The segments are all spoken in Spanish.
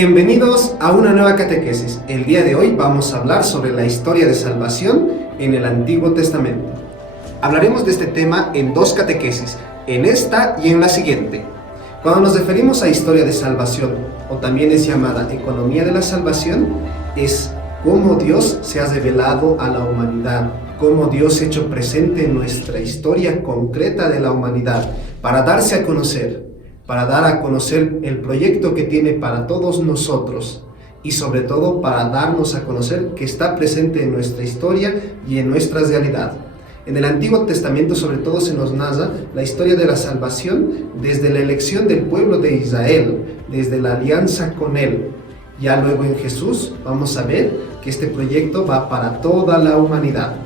Bienvenidos a una nueva catequesis. El día de hoy vamos a hablar sobre la historia de salvación en el Antiguo Testamento. Hablaremos de este tema en dos catequesis, en esta y en la siguiente. Cuando nos referimos a historia de salvación, o también es llamada economía de la salvación, es cómo Dios se ha revelado a la humanidad, cómo Dios se ha hecho presente en nuestra historia concreta de la humanidad, para darse a conocer, para dar a conocer el proyecto que tiene para todos nosotros y sobre todo para darnos a conocer que está presente en nuestra historia y en nuestra realidad. En el Antiguo Testamento sobre todo se nos narra la historia de la salvación desde la elección del pueblo de Israel, desde la alianza con Él. Ya luego en Jesús vamos a ver que este proyecto va para toda la humanidad.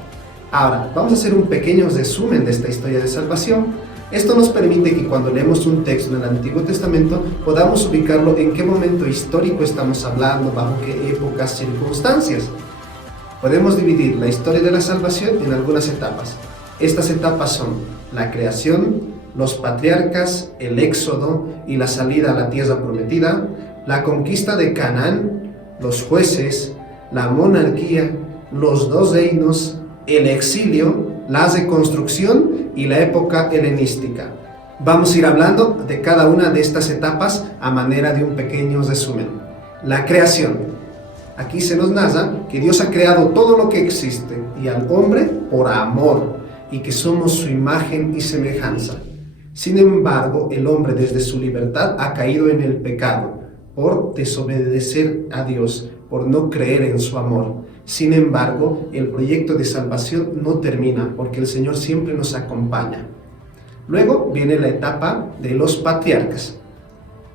Ahora, vamos a hacer un pequeño resumen de esta historia de salvación. Esto nos permite que cuando leemos un texto en el Antiguo Testamento podamos ubicarlo en qué momento histórico estamos hablando, bajo qué épocas, circunstancias. Podemos dividir la historia de la salvación en algunas etapas. Estas etapas son la creación, los patriarcas, el éxodo y la salida a la tierra prometida, la conquista de Canaán, los jueces, la monarquía, los dos reinos, el exilio, la reconstrucción y la época helenística. Vamos a ir hablando de cada una de estas etapas a manera de un pequeño resumen. La creación. Aquí se nos narra que Dios ha creado todo lo que existe y al hombre por amor y que somos su imagen y semejanza. Sin embargo, el hombre desde su libertad ha caído en el pecado por desobedecer a Dios, por no creer en su amor. Sin embargo, el proyecto de salvación no termina porque el Señor siempre nos acompaña. Luego viene la etapa de los patriarcas.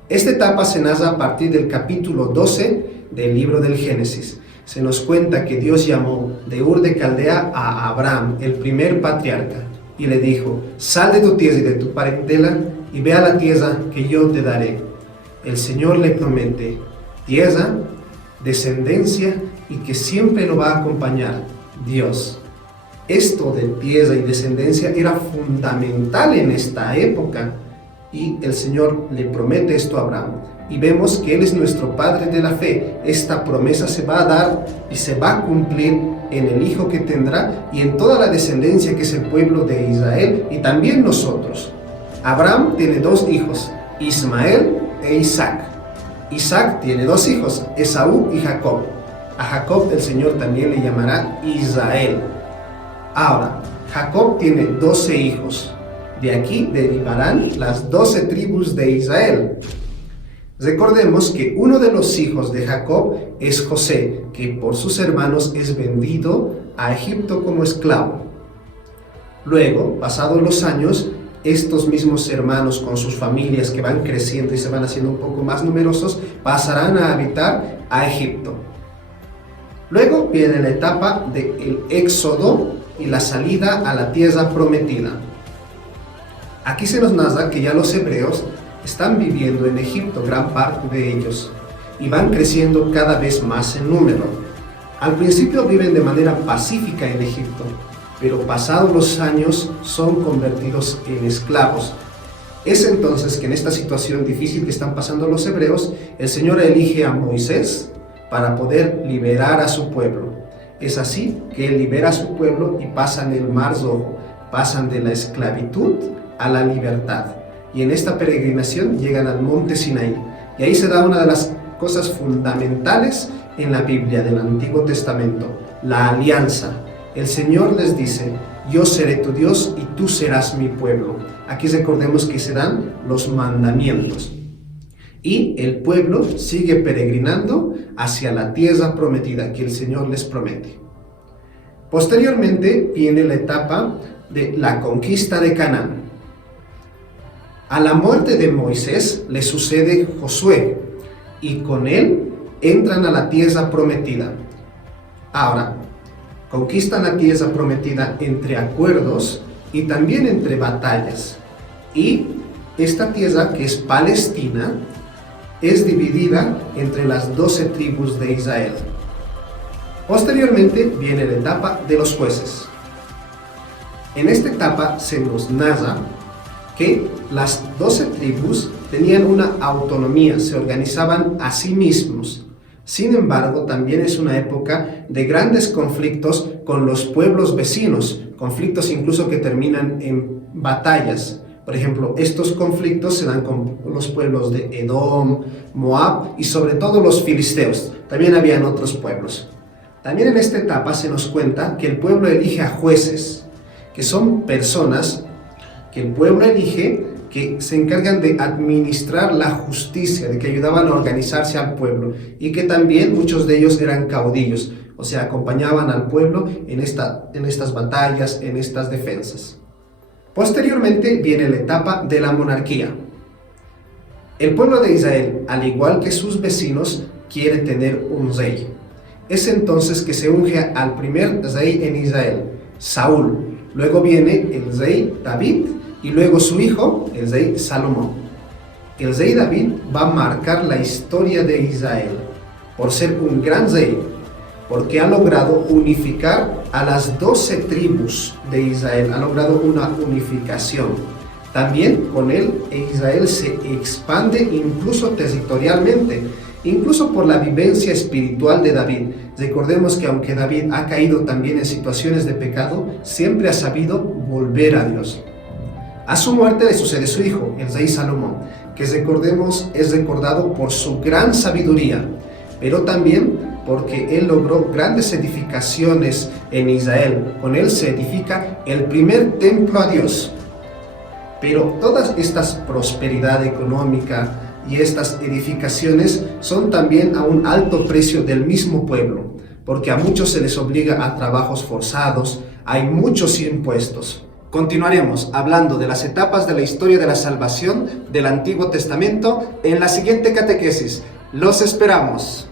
Esta etapa se narra a partir del capítulo 12 del libro del Génesis. Se nos cuenta que Dios llamó de Ur de Caldea a Abraham, el primer patriarca, y le dijo: sal de tu tierra y de tu parentela y ve a la tierra que yo te daré. El Señor le promete tierra, descendencia y que siempre lo va a acompañar Dios. Esto de tierra y descendencia era fundamental en esta época y el Señor le promete esto a Abraham y vemos que Él es nuestro Padre de la fe. Esta promesa se va a dar y se va a cumplir en el Hijo que tendrá y en toda la descendencia que es el pueblo de Israel y también nosotros. Abraham tiene dos hijos, Ismael e Isaac. Isaac tiene dos hijos, Esaú y Jacob. A Jacob el Señor también le llamará Israel. Ahora, Jacob tiene 12 hijos. De aquí derivarán las 12 tribus de Israel. Recordemos que uno de los hijos de Jacob es José, que por sus hermanos es vendido a Egipto como esclavo. Luego, pasados los años, estos mismos hermanos con sus familias que van creciendo y se van haciendo un poco más numerosos, pasarán a habitar a Egipto. Luego viene la etapa del éxodo y la salida a la tierra prometida. Aquí se nos narra que ya los hebreos están viviendo en Egipto, gran parte de ellos, y van creciendo cada vez más en número. Al principio viven de manera pacífica en Egipto, pero pasados los años son convertidos en esclavos. Es entonces que en esta situación difícil que están pasando los hebreos, el Señor elige a Moisés para poder liberar a su pueblo. Es así que Él libera a su pueblo y pasan el Mar Rojo, pasan de la esclavitud a la libertad. Y en esta peregrinación llegan al monte Sinaí. Y ahí se da una de las cosas fundamentales en la Biblia del Antiguo Testamento, la alianza. El Señor les dice: yo seré tu Dios y tú serás mi pueblo. Aquí recordemos que se dan los mandamientos. Y el pueblo sigue peregrinando hacia la tierra prometida que el Señor les promete. Posteriormente viene la etapa de la conquista de Canaán. A la muerte de Moisés le sucede Josué y con él entran a la tierra prometida. Ahora, conquistan la tierra prometida entre acuerdos y también entre batallas. Y esta tierra, que es Palestina, es dividida entre las 12 tribus de Israel. Posteriormente viene la etapa de los jueces. En esta etapa se nos narra que las 12 tribus tenían una autonomía, se organizaban a sí mismos. Sin embargo, también es una época de grandes conflictos con los pueblos vecinos, conflictos incluso que terminan en batallas. Por ejemplo, estos conflictos se dan con los pueblos de Edom, Moab y sobre todo los filisteos. También habían otros pueblos. También en esta etapa se nos cuenta que el pueblo elige a jueces, que son personas que el pueblo elige, que se encargan de administrar la justicia, de que ayudaban a organizarse al pueblo, y que también muchos de ellos eran caudillos, o sea, acompañaban al pueblo en estas batallas, en estas defensas. Posteriormente viene la etapa de la monarquía. El pueblo de Israel, al igual que sus vecinos, quiere tener un rey. Es entonces que se unge al primer rey en Israel, Saúl. Luego viene el rey David y luego su hijo, el rey Salomón. El rey David va a marcar la historia de Israel por ser un gran rey, porque ha logrado unificar a las 12 tribus de Israel, ha logrado una unificación. También con él Israel se expande incluso territorialmente, incluso por la vivencia espiritual de David. Recordemos que aunque David ha caído también en situaciones de pecado, siempre ha sabido volver a Dios. A su muerte le sucede su hijo, el rey Salomón, que recordemos es recordado por su gran sabiduría, pero también porque él logró grandes edificaciones en Israel. Con él se edifica el primer templo a Dios. Pero todas estas prosperidad económica y estas edificaciones son también a un alto precio del mismo pueblo, porque a muchos se les obliga a trabajos forzados, hay muchos impuestos. Continuaremos hablando de las etapas de la historia de la salvación del Antiguo Testamento en la siguiente catequesis. ¡Los esperamos!